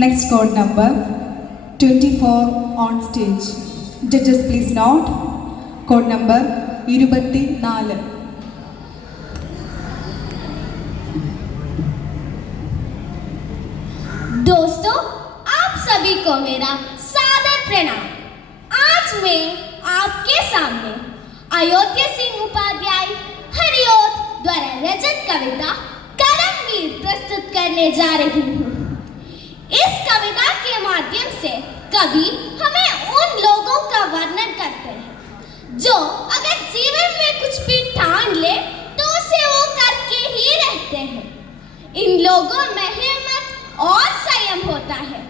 Next code number 24 on stage. Judges please note. Code number 24. दोस्तों, आप सभी को मेरा सादर प्रणाम। आज मैं आपके सामने अयोध्या सिंह उपाध्याय हरिओत द्वारा रचित कविता करमवीर प्रस्तुत करने जा रही हूँ। इस कविता के माध्यम से कवि हमें उन लोगों का वर्णन करते हैं जो अगर जीवन में कुछ भी ठान ले तो उसे वो करके ही रहते हैं। इन लोगों में हिम्मत और संयम होता है।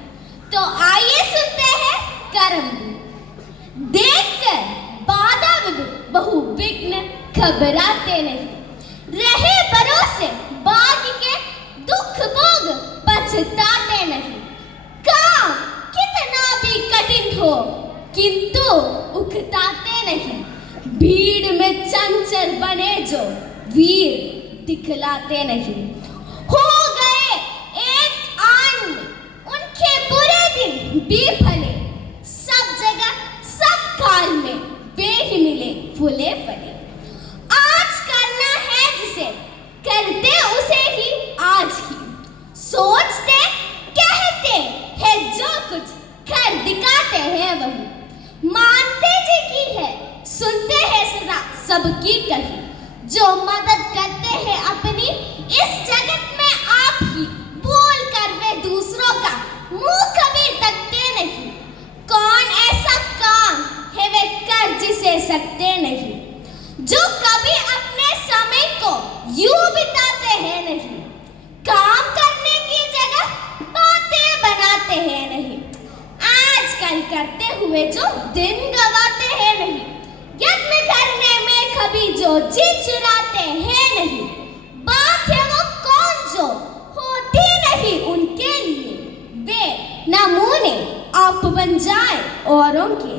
तो आइए सुनते हैं करमवीर। देखकर बाधा बहु विघ्न घबराते नहीं, रहे भरोसे बाग के दुख भोग पछताते नहीं। काम कितना भी कठिन हो किंतु उकताते नहीं। भीड़ में चंचल बने जो वीर दिखलाते नहीं। हो गए एक आन उनके बुरे दिन भी भले, सब जगह सब काल में वे ही मिले फूले फले। आज करना है जिसे करते उसे ही आज ही, सोचते कहते हैं जो कुछ कर दिखाते हैं वही। मानते जी की है सुनते हैं सदा सबकी कही, जो मदद करते हैं अपनी इस जगत में आप ही। बोल कर वे दूसरों का मुंह कभी तकते नहीं। कौन ऐसा काम है वे कर जिसे सकते नहीं, जो कभी अपने समय को यूं बिताते हैं नहीं। काम करने की जगह बातें बनाते हैं नहीं, आजकल करते हुए जो दिन गवाते हैं नहीं। यत्न करने में कभी जो जी चुराते हैं नहीं। बात है वो कौन जो होती नहीं उनके लिए, वे नमूने आप बन जाए औरों के।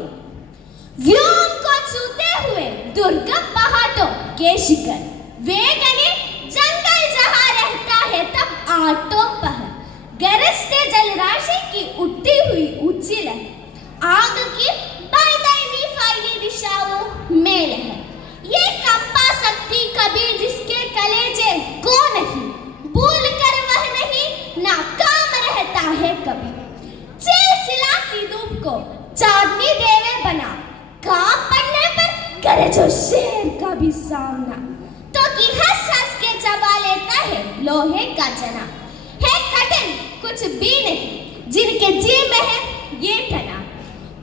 व्योम को छूते हुए दुर्गम पहाड़ों के शिखर, वे गले जंगल जहां रहता है तब आटो पहर। गरजते जलराशि की उठती हुई ऊंची लहर, आग की बैदानी फैली दिशाओं में लहर। ये कंपा सकती कभी जिसके कलेजे को नहीं, भूल कर वह नहीं नाकाम रहता है कभी। चिलचिलाती धूप को चांदनी देवे बना, काम पड़ने पर करे जो शेर का भी सामना। तो कि हंस हंस के चबा लेता है लोहे का जना। है कठिन कुछ भी नहीं जिनके जी में है ये तना।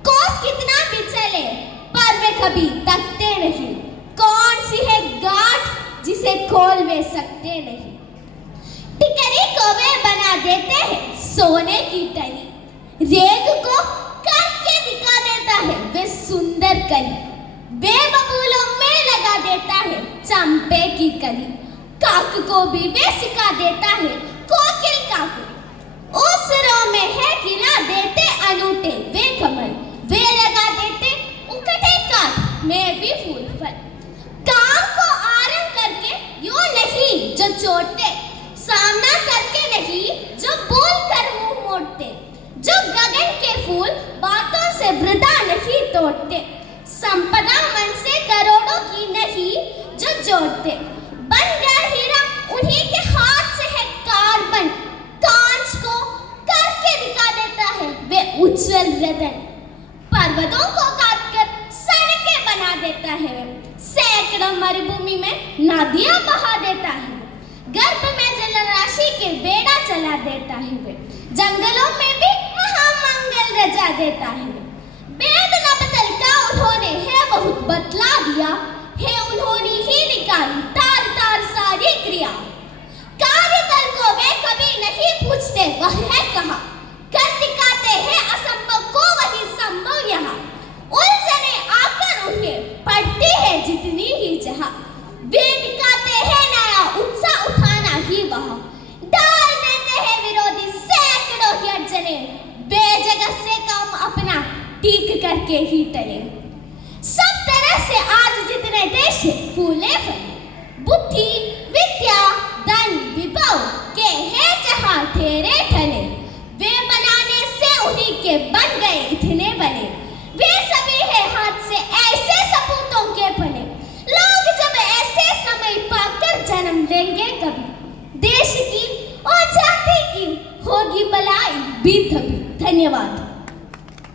कोस कितना भी चले पर वे कभी तकते नहीं। कौन सी है गांठ जिसे खोल वे सकते नहीं। टिकरी को वे बना देते हैं सोने की टली, रेग को करके दिखा देता है वे सुंदर कली। बेबबूलों में लगा देता है चंपे की कली, काक को भी वे सिखा देता है कोकिल काकली। उसरों में है खिला देते अनूठे वे कमल, वे लगा देते उकटे काट में भी फूल फल। काम को आरंभ करके यूं नहीं जो छोड़ते, सामना करके नहीं जो बोल कर मुंह मोड़ते। जो गगन के फूल बातों से वृथा नहीं तोड़ते, संपदा मन से करोड़ों की नहीं जो जोड़ते। बन गया हीरा उन्हीं के हाथ से है कार्बन, कांच को करके दिखा देता है वे उज्जवल रतन। पर्वतों को काटकर सड़कें बना देता है वे, सैकड़ों मरुभूमि में नदियां बहा देता है। गर्भ में जलराशि के बेड़ा चला देता है वे, जंगलों में भी महामंगल रचा देता है। वेद न बदलता उन्होंने है बहुत बतला दिया है, उन्होंने ही निकाली तार तार सारी क्रिया। कार्यतल को वे कभी नहीं पूछते वह है कहाँ, कर दिखाते हैं असंभव को वही संभव यहाँ। उलझने आकर उन्हें पड़ती है जितनी ही जहाँ, वे दिखाते हैं नया उत्साह उठाना ही वहाँ। डाल देते हैं विरोधी सैकड़ों ही अड़चने, बेजगह से काम अपना ठीक करके ही टले। सब तरह से आज जितने देश फूले फले, बुद्धि विद्या धन विभव के हैं जहाँ ठेरे ठले, वे बना હતી. ધન્યવાદ.